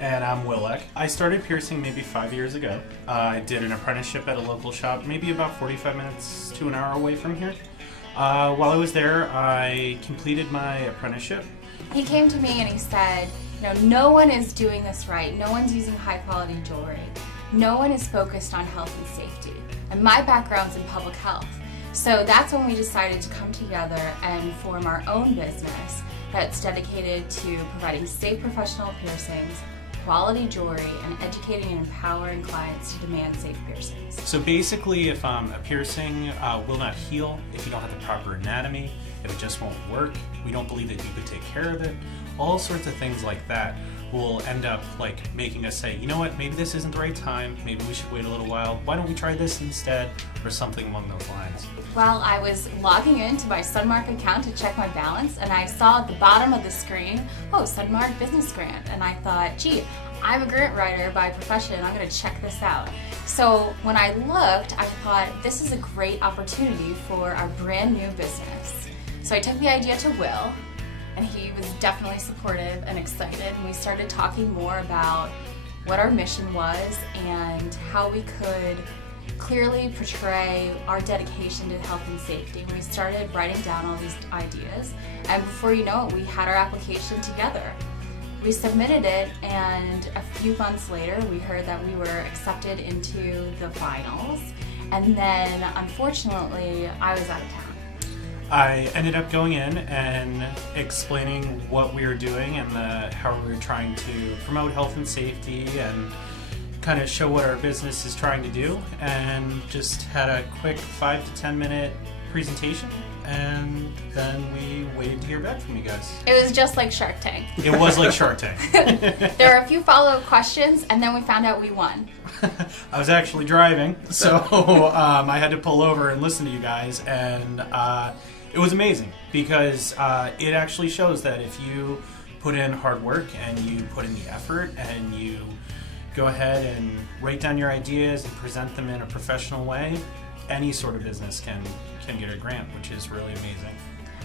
And I'm Willek. I started piercing maybe 5 years ago. I did an apprenticeship at a local shop, maybe about 45 minutes to an hour away from here. While I was there, I completed my apprenticeship. He came to me and he said, no one is doing this right. No one's using high quality jewelry. No one is focused on health and safety. And my background's in public health. So that's when we decided to come together and form our own business that's dedicated to providing safe professional piercings, quality jewelry, and educating and empowering clients to demand safe piercings. So basically, if a piercing will not heal, if you don't have the proper anatomy, if it just won't work, we don't believe that you could take care of it, all sorts of things like that will end up making us say, you know what, maybe this isn't the right time, maybe we should wait a little while, why don't we try this instead, or something along those lines. Well, I was logging into my Sunmark account to check my balance, and I saw at the bottom of the screen, Sunmark Business Grant, and I thought, gee, I'm a grant writer by profession, I'm going to check this out. So when I looked, I thought, this is a great opportunity for our brand new business. So I took the idea to Will, and he was definitely supportive and excited, and we started talking more about what our mission was and how we could clearly portray our dedication to health and safety. We started writing down all these ideas, and before you know it, we had our application together. We submitted it, and a few months later we heard that we were accepted into the finals, and then unfortunately I was out of town. I ended up going in and explaining what we were doing and how we were trying to promote health and safety and kind of show what our business is trying to do, and just had a quick 5 to 10 minute presentation, and then we waited to hear back from you guys. It was just like Shark Tank. It was like Shark Tank. There were a few follow-up questions, and then we found out we won. I was actually driving, so I had to pull over and listen to you guys, and it was amazing because it actually shows that if you put in hard work and you put in the effort and you go ahead and write down your ideas and present them in a professional way, any sort of business can get a grant, which is really amazing.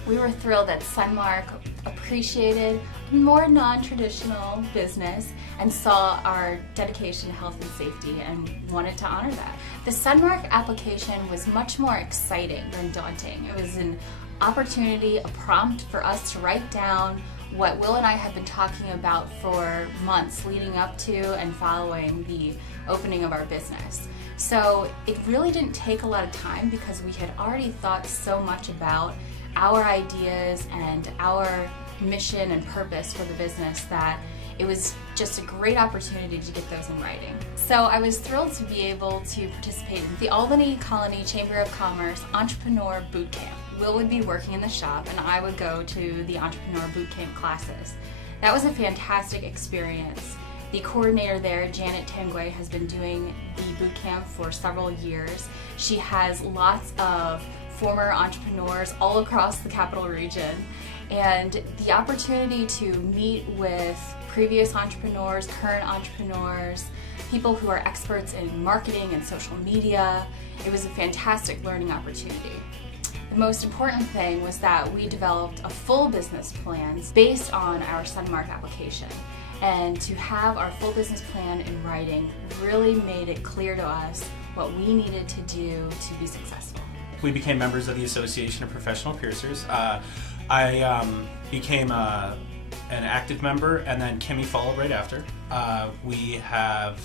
We were thrilled that Sunmark appreciated more non-traditional business and saw our dedication to health and safety and wanted to honor that. The Sunmark application was much more exciting than daunting. It was an opportunity, a prompt for us to write down what Will and I had been talking about for months leading up to and following the opening of our business. So it really didn't take a lot of time because we had already thought so much about our ideas and our mission and purpose for the business that it was just a great opportunity to get those in writing. So I was thrilled to be able to participate in the Albany Colony Chamber of Commerce Entrepreneur Boot Camp. Will would be working in the shop and I would go to the Entrepreneur Boot Camp classes. That was a fantastic experience. The coordinator there, Janet Tanguay, has been doing the boot camp for several years. She has lots of former entrepreneurs all across the capital region, and the opportunity to meet with previous entrepreneurs, current entrepreneurs, people who are experts in marketing and social media, it was a fantastic learning opportunity. The most important thing was that we developed a full business plan based on our Sunmark application. And to have our full business plan in writing really made it clear to us what we needed to do to be successful. We became members of the Association of Professional Piercers. I became an active member, and then Kimmy followed right after. We have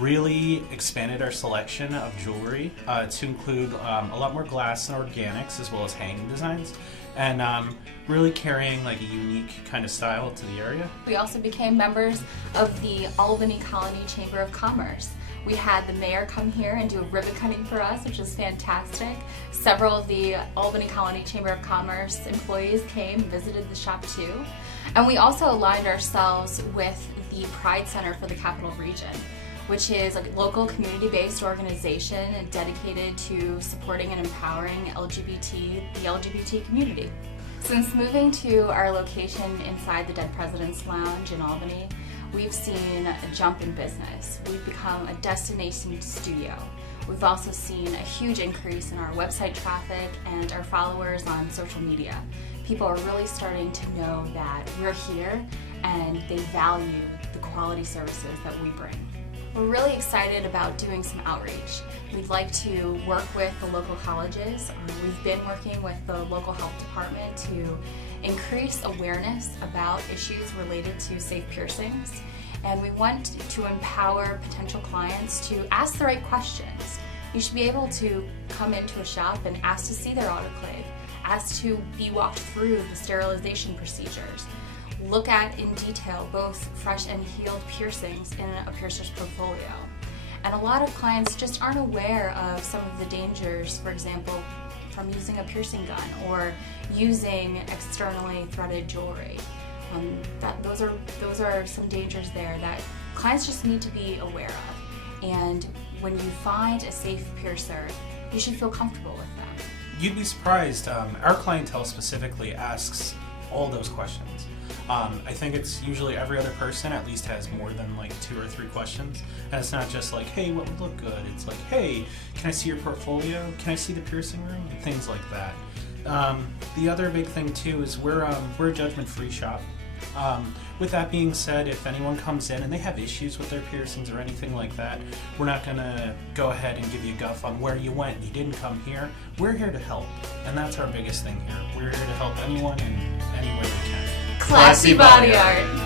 really expanded our selection of jewelry to include a lot more glass and organics, as well as hanging designs, and really carrying a unique kind of style to the area. We also became members of the Albany Colony Chamber of Commerce. We had the mayor come here and do a ribbon cutting for us, which was fantastic. Several of the Albany Colony Chamber of Commerce employees came and visited the shop too. And we also aligned ourselves with the Pride Center for the Capital Region, which is a local community-based organization dedicated to supporting and empowering the LGBT community. Since moving to our location inside the Dead President's Lounge in Albany, we've seen a jump in business. We've become a destination studio. We've also seen a huge increase in our website traffic and our followers on social media. People are really starting to know that we're here and they value the quality services that we bring. We're really excited about doing some outreach. We'd like to work with the local colleges. We've been working with the local health department to increase awareness about issues related to safe piercings. And we want to empower potential clients to ask the right questions. You should be able to come into a shop and ask to see their autoclave, ask to be walked through the sterilization procedures, look at in detail both fresh and healed piercings in a piercer's portfolio. And a lot of clients just aren't aware of some of the dangers, for example, from using a piercing gun or using externally threaded jewelry. Those are some dangers there that clients just need to be aware of. And when you find a safe piercer, you should feel comfortable with them. You'd be surprised. Our clientele specifically asks all those questions. I think it's usually every other person at least has more than like 2 or 3 questions. And it's not just like, hey, what would look good? It's like, hey, can I see your portfolio? Can I see the piercing room? And things like that. The other big thing too is we're a judgment-free shop. With that being said, if anyone comes in and they have issues with their piercings or anything like that, we're not going to go ahead and give you a guff on where you went and you didn't come here. We're here to help, and that's our biggest thing here. We're here to help anyone in any way we can. Classy body art.